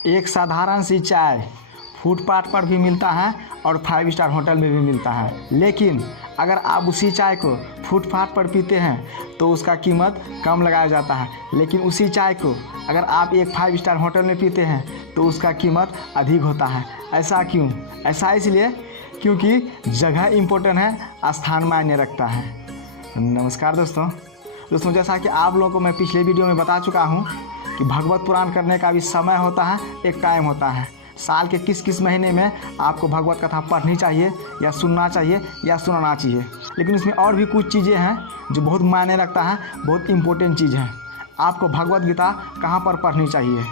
एक साधारण सी चाय फुटपाथ पर भी मिलता है और 5 स्टार होटल में भी मिलता है, लेकिन अगर आप उसी चाय को फुटपाथ पर पीते हैं तो उसका कीमत कम लगाया जाता है, लेकिन उसी चाय को अगर आप एक 5 स्टार होटल में पीते हैं तो उसका कीमत अधिक होता है। ऐसा क्यों? ऐसा इसलिए क्योंकि जगह इम्पोर्टेंट है, स्थान मायने रखता है। नमस्कार दोस्तों, जैसा कि आप लोगों को मैं पिछले वीडियो में बता चुका हूँ कि भागवत पुराण करने का भी समय होता है, एक टाइम होता है। साल के किस किस महीने में आपको भगवत कथा पढ़नी चाहिए या सुनना चाहिए या सुनाना चाहिए, लेकिन इसमें और भी कुछ चीज़ें हैं जो बहुत मायने रखता है, बहुत इम्पोर्टेंट चीज़ है। आपको भगवत गीता कहाँ पर पढ़नी चाहिए?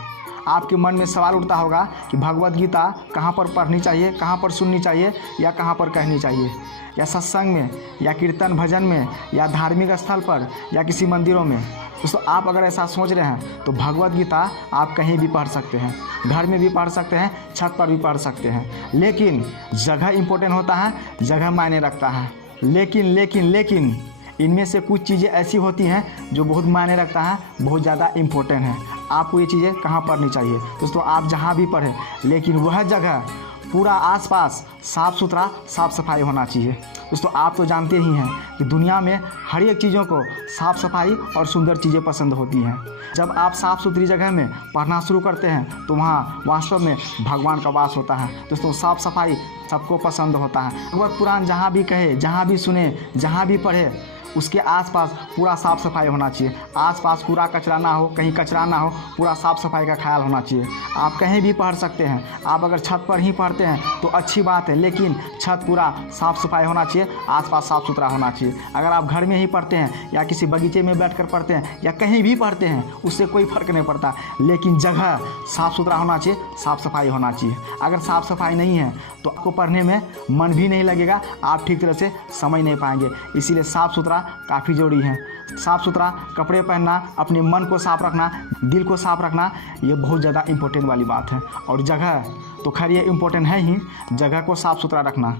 आपके मन में सवाल उठता होगा कि भगवत गीता कहाँ पर पढ़नी चाहिए, कहाँ पर सुननी चाहिए या कहाँ पर कहनी चाहिए, या सत्संग में या कीर्तन भजन में या धार्मिक स्थल पर या किसी मंदिरों में। दोस्तों, आप अगर ऐसा सोच रहे हैं तो भगवत गीता आप कहीं भी पढ़ सकते हैं, घर में भी पढ़ सकते हैं, छत पर भी पढ़ सकते हैं, लेकिन जगह इम्पोर्टेंट होता है, जगह मायने रखता है। लेकिन इनमें से कुछ चीज़ें ऐसी होती हैं जो बहुत मायने रखता है, बहुत ज़्यादा इम्पोर्टेंट है। आपको ये चीज़ें कहाँ पढ़नी चाहिए? दोस्तों, आप जहाँ भी पढ़ें, लेकिन वह जगह पूरा आसपास साफ़ सुथरा, साफ़ सफाई होना चाहिए। दोस्तों, आप तो जानते ही हैं कि दुनिया में हर एक चीज़ों को साफ़ सफाई और सुंदर चीज़ें पसंद होती हैं। जब आप साफ़ सुथरी जगह में पढ़ना शुरू करते हैं तो वहाँ वास्तव में भगवान का वास होता है। दोस्तों, साफ़ सफाई सबको पसंद होता है। भगवत पुराण जहाँ भी कहे, जहाँ भी सुने, जहाँ भी पढ़े, उसके आसपास पूरा साफ़ सफाई होना चाहिए। आसपास कूड़ा कचरा ना हो, कहीं कचरा ना हो, पूरा साफ़ सफाई का ख्याल होना चाहिए। आप कहीं भी पढ़ सकते हैं, आप अगर छत पर ही पढ़ते हैं तो अच्छी बात है, लेकिन छत पूरा साफ़ सफाई होना चाहिए, आसपास साफ़ सुथरा होना चाहिए। अगर आप घर में ही पढ़ते हैं या किसी बगीचे में बैठकर पढ़ते हैं या कहीं भी पढ़ते हैं, उससे कोई फ़र्क नहीं पड़ता, लेकिन जगह साफ़ सुथरा होना चाहिए, साफ़ सफाई होना चाहिए। अगर साफ़ सफाई नहीं है तो आपको पढ़ने में मन भी नहीं लगेगा, आप ठीक तरह से समझ नहीं पाएंगे। इसीलिए साफ़ सुथरा काफ़ी ज़रूरी है। साफ़ सुथरा कपड़े पहनना, अपने मन को साफ़ रखना, दिल को साफ़ रखना, ये बहुत ज़्यादा इम्पोर्टेंट वाली बात है। और जगह तो खैर ये इम्पोर्टेंट है ही, जगह को साफ़ सुथरा रखना,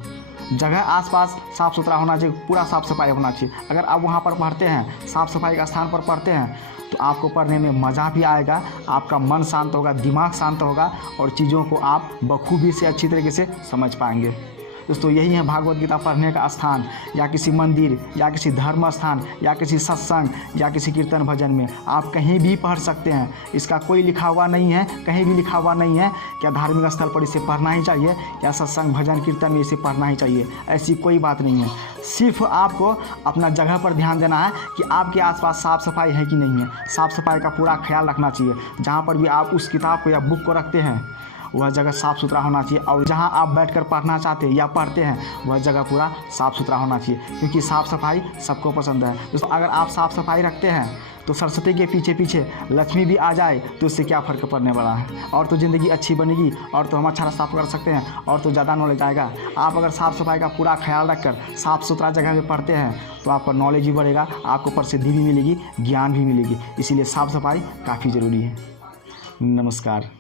जगह आसपास साफ़ सुथरा होना चाहिए, पूरा साफ़ सफाई होना चाहिए। अगर आप वहाँ पर पढ़ते हैं, साफ़ सफाई का स्थान पर पढ़ते हैं, तो आपको पढ़ने में मज़ा भी आएगा, आपका मन शांत होगा, दिमाग शांत होगा और चीज़ों को आप बखूबी से अच्छी तरीके से समझ पाएंगे। दोस्तों, यही है भागवत गीता पढ़ने का स्थान, या किसी मंदिर या किसी धर्म स्थान या किसी सत्संग या किसी कीर्तन भजन में आप कहीं भी पढ़ सकते हैं। इसका कोई लिखा हुआ नहीं है, कहीं भी लिखा हुआ नहीं है क्या धार्मिक स्थल पर इसे पढ़ना ही चाहिए या सत्संग भजन कीर्तन में इसे पढ़ना ही चाहिए। ऐसी कोई बात नहीं है। सिर्फ आपको अपना जगह पर ध्यान देना है कि आपके आसपास साफ़ सफाई है कि नहीं है। साफ़ सफाई का पूरा ख्याल रखना चाहिए। जहाँ पर भी आप उस किताब को या बुक को रखते हैं वह जगह साफ़ सुथरा होना चाहिए, और जहाँ आप बैठकर पढ़ना चाहते हैं या पढ़ते हैं वह जगह पूरा साफ़ सुथरा होना चाहिए, क्योंकि साफ़ सफाई सबको पसंद है। दोस्तों, अगर आप साफ़ सफाई रखते हैं तो सरस्वती के पीछे पीछे लक्ष्मी भी आ जाए तो उससे क्या फ़र्क पड़ने वाला है। और तो ज़िंदगी अच्छी बनेगी, और तो हम अच्छा रास्ता पकड़ सकते हैं, और तो ज़्यादा नॉलेज आएगा। आप अगर साफ़ सफाई का पूरा ख्याल रखकर साफ़ सुथरा जगह में पढ़ते हैं तो आपका नॉलेज भी बढ़ेगा, आपको प्रसिद्धि भी मिलेगी, ज्ञान भी मिलेगी। इसीलिए साफ़ सफाई काफ़ी ज़रूरी है। नमस्कार।